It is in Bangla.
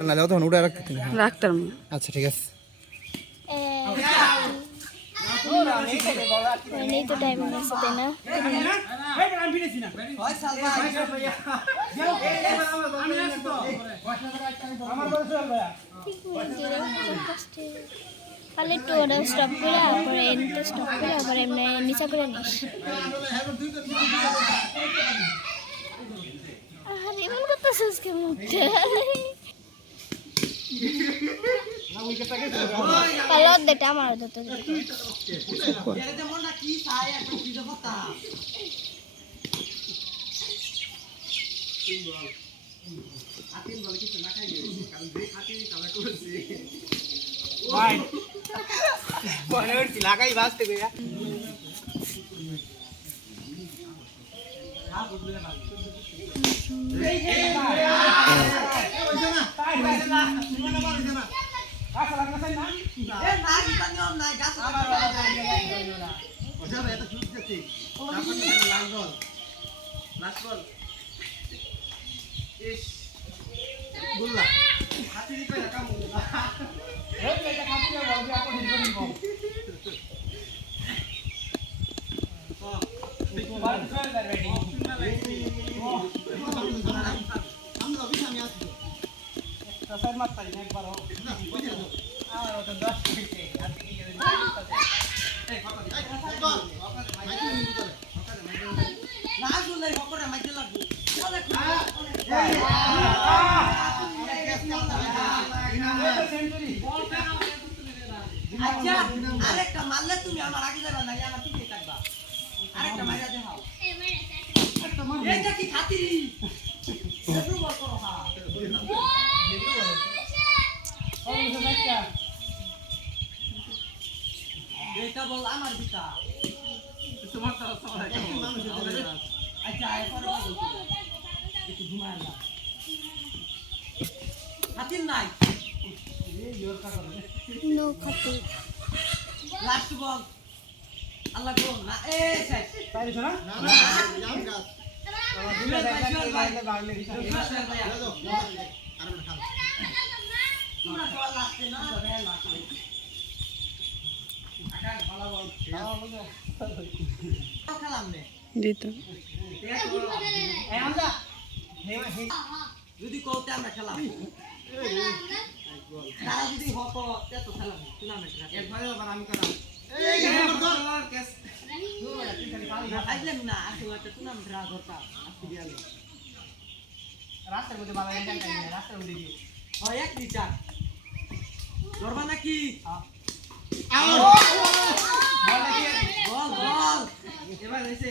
নালে তখন উঠে রাখতাম। আচ্ছা ঠিক আছে। নেই তো টাইম আছে তাই না? খালি একটু ওটা স্টপ করে পরে এনটা স্টপ করে আবার এমনি নিচা করে নিস। আরে এমন করতেছিস কেমন? কালো দেটা আমার দত লাগাই বাঁচতে গিয়া আরেকটা মারলে তুমি আমার আগে যাবে না, আমার পিছে থাকবা। আরেকটা মাইরা দেখাও। এইটা কি খাতিরি? শুরু করো হ্যাঁ। এটা বল আমার পিতা। তোমার তো সবাই আচ্ছা এরপর একটু ঘুমায় না। খাতির নাই। নো খাতি লাস্ট বল আল্লাহ গো না এ শেষ পারিস না? না না যাও গাছ। দুইটা জায়গা বাইরে বাইরে দিছ। আরে খাও। তোমরা বল লাগতে না ধরে লাগতে। আকাশ ভালো বল। খেলাম নে। দিত। এই আমরা যদি কোতে আমরা খেলাম। তারা যদি হতো তে তো খেলাম টুর্নামেন্ট এক ভাই আবার আমি করাম। এই ধর কেস আইলেন না আসলে একটা টুর্নামেন্ট রাখ দরকার আজকে দিয়ালে রাস্তার মধ্যে বাবা এটা টাইম না রাস্তার মধ্যে দিও হয় এক বিচার ধরবা নাকি বল বল এবার হইছে